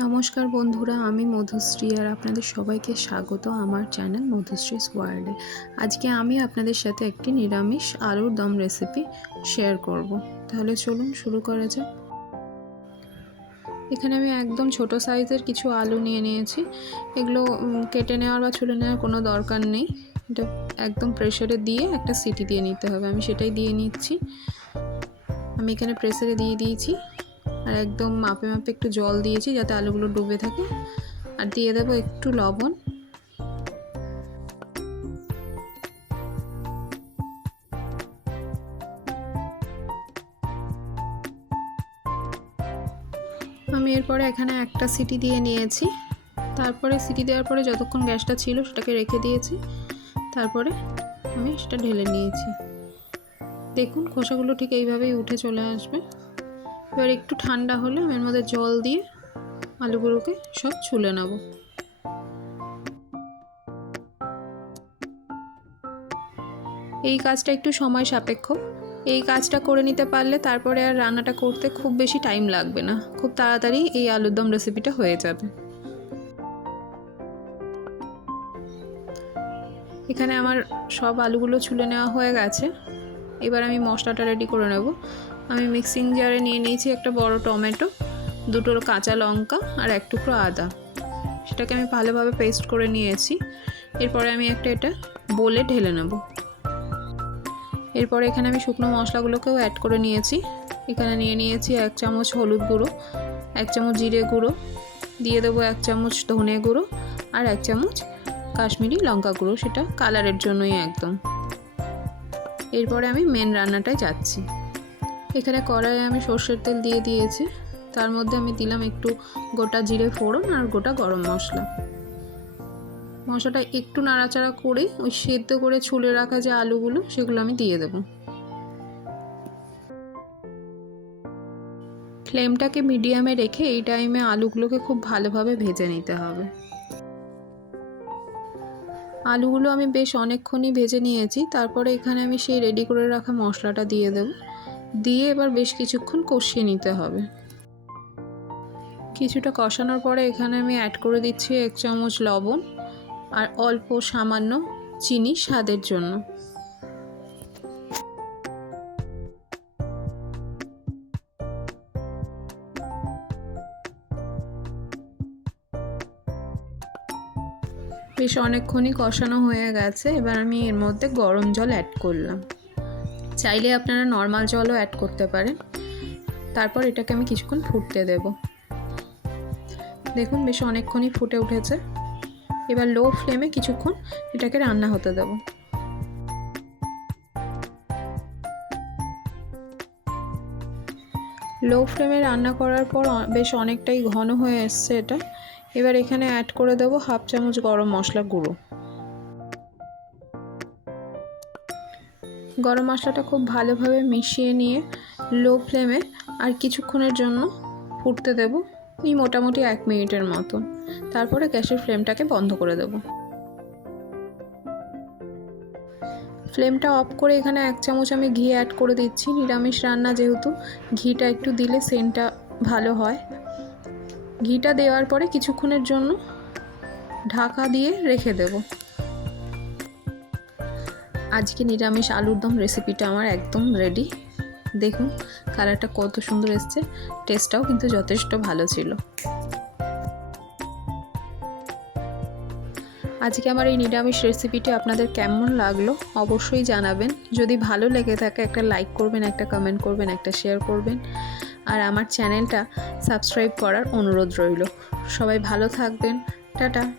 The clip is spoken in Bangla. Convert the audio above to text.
নমস্কার বন্ধুরা, আমি মধুশ্রী আর আপনাদের সবাইকে স্বাগত আমার চ্যানেল মধুশ্রীস ওয়ার্ল্ডে আজকে আমি আপনাদের সাথে একটি নিরামিষ আলুর দম রেসিপি শেয়ার করব। তাহলে চলুন শুরু করা যাক। এখানে আমি একদম ছোট সাইজের কিছু আলু নিয়ে নিয়েছি। এগুলো কেটে নেওয়ার বা ছুলে নেওয়ার কোনো দরকার নেই। এটা একদম প্রেশারে দিয়ে একটা সিটি দিয়ে নিতে হবে। আমি সেটাই দিয়ে নিচ্ছি। আমি এখানে প্রেসারে দিয়ে দিয়েছি। আর একদম মাপে মাপে একটু জল দিয়েছি যাতে আলুগুলো ডুবে থাকে। আর দিয়ে দেবো একটু লবণ। আমি এরপরে এখানে একটা সিটি দিয়ে নিয়েছি। তারপরে সিটি দেওয়ার পরে যতক্ষণ গ্যাসটা ছিল সেটাকে রেখে দিয়েছি। তারপরে আমি সেটা ঢেলে নিয়েছি। দেখুন, খোসাগুলো ঠিক এইভাবেই উঠে চলে আসবে। এবার একটু ঠান্ডা হলে আমি এর মধ্যে জল দিয়ে আলুগুলোকে সব ছুলে নেব। এই কাজটা একটু সময় সাপেক্ষ। এই কাজটা করে নিতে পারলে তারপরে আর রান্নাটা করতে খুব বেশি টাইম লাগবে না। খুব তাড়াতাড়ি এই আলুর দম রেসিপিটা হয়ে যাবে। এখানে আমার সব আলুগুলো ছুলে নেওয়া হয়ে গেছে। এবার আমি মশলাটা রেডি করে নেব। আমি মিক্সিং জারে নিয়ে নিয়েছি একটা বড় টমেটো দুটো কাঁচা লঙ্কা আর এক টুকরো আদা। সেটাকে আমি ভালোভাবে পেস্ট করে নিয়েছি। এরপরে আমি একটা এটা বলে ঢেলে নেব। এরপরে এখানে আমি শুকনো মশলাগুলোকেও অ্যাড করে নিয়েছি। এখানে নিয়ে নিয়েছি এক চামচ হলুদ গুঁড়ো, এক চামচ জিরে গুঁড়ো, দিয়ে দেবো এক চামচ ধনে গুঁড়ো আর এক চামচ কাশ্মীরি লঙ্কা গুঁড়ো, সেটা কালারের জন্যই একদম। এরপরে আমি মেন রান্নাটায় যাচ্ছি। এখানে কড়াইয়ে আমি সর্ষের তেল দিয়ে দিয়েছি। তার মধ্যে আমি দিলাম একটু গোটা জিরে ফোড়ন আর গোটা গরম মশলা। মশলাটা একটু নাড়াচাড়া করে ওই সেদ্ধ করে ছুলে রাখা যে আলুগুলো, সেগুলো আমি দিয়ে দেবো। ফ্লেমটাকে মিডিয়ামে রেখে এই টাইমে আলুগুলোকে খুব ভালোভাবে ভেজে নিতে হবে। আলুগুলো আমি বেশ অনেকক্ষণই ভেজে নিয়েছি। তারপরে এখানে আমি সেই রেডি করে রাখা মশলাটা দিয়ে দেব। দিয়ে এবার বেশ কিছুক্ষণ কষিয়ে নিতে হবে। কিছুটা কষানোর পরে এখানে আমি অ্যাড করে দিচ্ছি এক চামচ লবণ আর অল্প সামান্য চিনি স্বাদের জন্য। বেশ অনেকক্ষণই কষানো হয়ে গেছে, এবার আমি এর মধ্যে গরম জল অ্যাড করলাম। চাইলে আপনারা নর্মাল জলও অ্যাড করতে পারেন। তারপর এটাকে আমি কিছুক্ষণ ফুটতে দেব। দেখুন, বেশ অনেকক্ষণই ফুটে উঠেছে। এবার লো ফ্লেমে কিছুক্ষণ এটাকে রান্না হতে দেব। লো ফ্লেমে রান্না করার পর বেশ অনেকটাই ঘন হয়ে এসছে এটা। এবার এখানে অ্যাড করে দেবো হাফ চামচ গরম মশলা গুঁড়ো। গরম মশলাটা খুব ভালোভাবে মিশিয়ে নিয়ে লো ফ্লেমে আর কিছুক্ষণের জন্য ফুটতে দেব এই মোটামুটি এক মিনিটের মতো। তারপরে গ্যাসের ফ্লেমটাকে বন্ধ করে দেব। ফ্লেমটা অফ করে এখানে এক চামচ আমি ঘি অ্যাড করে দিচ্ছি। নিরামিষ রান্না যেহেতু, ঘিটা একটু দিলে সেন্টটা ভালো হয়। ঘিটা দেওয়ার পরে কিছুক্ষণের জন্য ঢাকা দিয়ে রেখে দেব। আজকে নিরামিষ আলুর দম রেসিপিটা আমার একদম রেডি দেখুন কালারটা কত সুন্দর এসছে। টেস্টটাও কিন্তু যথেষ্ট ভালো ছিল। আজকে আমার এই নিরামিষ রেসিপিটি আপনাদের কেমন লাগল অবশ্যই জানাবেন। যদি ভালো লেগে থাকে, একটা লাইক করবেন, একটা কমেন্ট করবেন, একটা শেয়ার করবেন। আর আমার চ্যানেলটা সাবস্ক্রাইব করার অনুরোধ রইল। সবাই ভালো থাকবেন। টাটা।